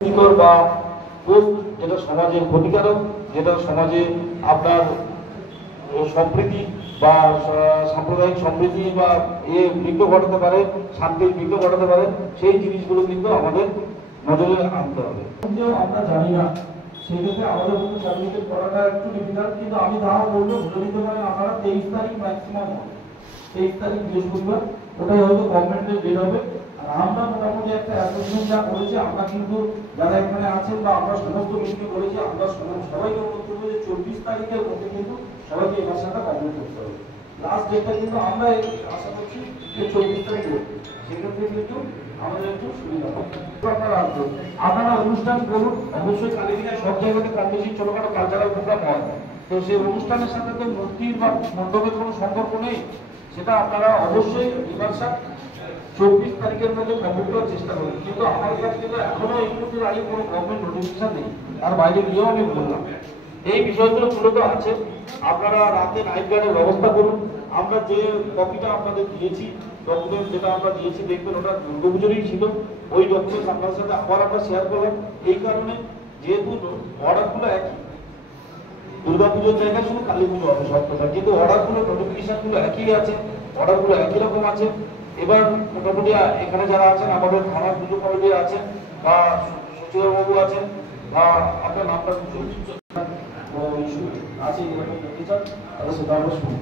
ক্ষতিকর বা পোস্ট যেটা সমাজে ক্ষতিকারক, যেটা সমাজে আপনার সম্প্রীতি বা সাম্প্রদায়িক সম্প্রীতি বা বিঘ্ন ঘটাতে পারে, শান্তির বিঘ্ন ঘটাতে পারে, সেই জিনিসগুলো কিন্তু আমাদের নজরে আনতে হবে। আমরা জানি না, সেক্ষেত্রে আমাদের মধ্যে কমিউনিকেট করাটা একটু ডিফিকাল্ট, কিন্তু আমি তাও বলবো ধরে নিতে পারেন আপনারা 23 তারিখ ম্যাক্সিমাম হবে, 23 তারিখ বৃহস্পতিবার, ওটাই হয়তো গভর্নমেন্টের ডেট হবে। আর আমরা মোটামুটি একটা অ্যাসোসিয়েশন যা করেছি, আমরা কিন্তু যারা এখানে আছেন বা আমরা সমস্ত মিটিং করেছি, আমরা সবাইকে অনুরোধ করবো যে 24 তারিখের মধ্যে কিন্তু সবাইকে এই ভাষাটা কমপ্লিট করতে হবে। লাস্ট ডেটটা কিন্তু আমরা আশা করছি যে 24 তারিখ হবে, সেক্ষেত্রে কিন্তু আমাদের একটু সুবিধা হবে। আপনারা অনুষ্ঠান করুন, অবশ্যই কালীদিনে সব জায়গাতে কম বেশি ছোটখাটো কালচারাল প্রোগ্রাম হয়, তো সেই অনুষ্ঠানের সাথে তো মূর্তির বা মণ্ডপের কোনো সম্পর্ক নেই, সেটা আপনারা অবশ্যই বিভাষা 24 তারিখের মধ্যে কমপ্লিট করার চেষ্টা করুন। কিন্তু আমার কাছে কিন্তু এখনো এই মুহূর্তে দাঁড়িয়ে কোনো গভর্নমেন্ট নোটিফিকেশন নেই, তার বাইরে গিয়েও আমি বললাম এই বিষয়গুলো মূলত আছে। আপনারা রাতে নাইট গার্ডের ব্যবস্থা করুন। আমরা যে কপিটা আপনাদের দিয়েছি, ডকুমেন্ট যেটা আমরা দিয়েছি, দেখবেন ওটা দুর্গাপুজোরই ছিল, ওই ডকুমেন্ট আপনাদের সাথে আবার আমরা শেয়ার করলাম। এই কারণে যেহেতু অর্ডারগুলো একই, দুর্গাপুজোর জায়গায় শুধু কালী পুজো হবে সব কথা, কিন্তু অর্ডারগুলো নোটিফিকেশনগুলো একই আছে, অর্ডারগুলো একই রকম আছে। এবার মোটামুটি এখানে যারা আছেন, আমাদের থানার পুজো কমিটি আছেন বা সচিববাবু আছেন বা আপনার নামটা আছে, এরকম দেখতে চান তাহলে সেটা আমরা শুনুন।